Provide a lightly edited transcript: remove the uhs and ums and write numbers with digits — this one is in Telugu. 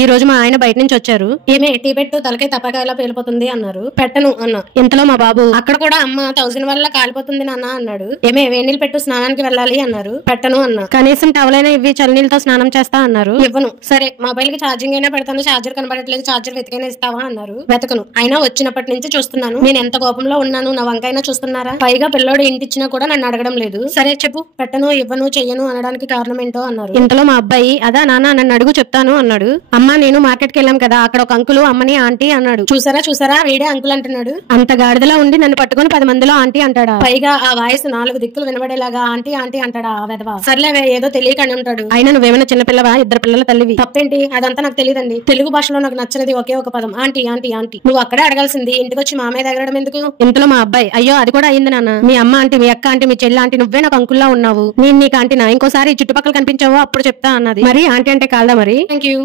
ఈ రోజు మా ఆయన బయట నుంచి వచ్చారు. ఏమే టీ పెట్టు, తలకై తప్పకాయలా పేలిపోతుంది అన్నారు. పెట్టను అన్నా. ఇంతలో మా బాబు అక్కడ కూడా అమ్మ 1000 వల్ల కాలిపోతుంది నాన్న అన్నాడు. ఏమే వేణీళ్ళు పెట్టు, స్నానానికి వెళ్ళాలి అన్నారు. పెట్టను అన్నా. కనీసం టవలైనా ఇవ్వి, చల్లనీళ్ళతో స్నానం చేస్తా అన్నారు. ఇవ్వను. సరే మొబైల్ కి ఛార్జింగ్ అయినా పెడతాను, ఛార్జర్ కనబడట్లేదు, ఛార్జర్ వెతికైనా ఇస్తావా అన్నారు. వెతకను. అయినా వచ్చినప్పటి నుంచి చూస్తున్నాను, నేను ఎంత కోపంలో ఉన్నాను, నా వంకైనా చూస్తున్నారా? పైగా పిల్లోడు ఇంటిచ్చినా కూడా నన్ను అడగడం లేదు. సరే చెప్పు, పెట్టను, ఇవ్వను, చెయ్యను అనడానికి కారణం ఏంటో అన్నారు. ఇంతలో మా అబ్బాయి అదా నాన్న నన్ను అడుగు చెప్తాను అన్నాడు. అమ్మ నేను మార్కెట్ కి వెళ్ళాం కదా, అక్కడ ఒక అంకులు అమ్మని ఆంటీ అన్నాడు. చూసారా వీడే అంకుల్ అంటున్నాడు. అంత గాడిదలా ఉండి నన్ను పట్టుకుని 10 మందిలో ఆంటీ అంటాడా? పైగా ఆ వాయిస్ 4 దిక్కులు వినబడేలాగా ఆంటీ ఆంటీ అంటాడా ఆ వెధవ. సర్లేవే ఏదో తెలియకని ఉంటాడు. అయినా నువ్వేమైనా చిన్న పిల్లవా? 2 పిల్లల తల్లివి. తప్పేంటి? అదంతా నాకు తెలియదండి. తెలుగు భాషలో నాకు నచ్చినది ఒకే ఒక పదం, ఆంటీ ఆంటీ ఆంటీ. నువ్వు అక్కడే అడగాల్సింది, ఇంటికి వచ్చి మామయ్య దగ్గరడం ఎందుకు? ఇంతలో మా అబ్బాయి అయ్యో అది కూడా అయింది నాన్న, మీ అమ్మ ఆంటీ, మీ అక్క ఆంటీ, మీ చెల్లి ఆంటీ, నువ్వే నాకు అంకుల్లా ఉన్నావు, నేను నీకు ఆంటీనా? ఇంకోసారి చుట్టుపక్కల కనిపించావో అప్పుడు చెప్తా అన్నది. మరి ఆంటీ అంటే కాదా మరి? Thank you.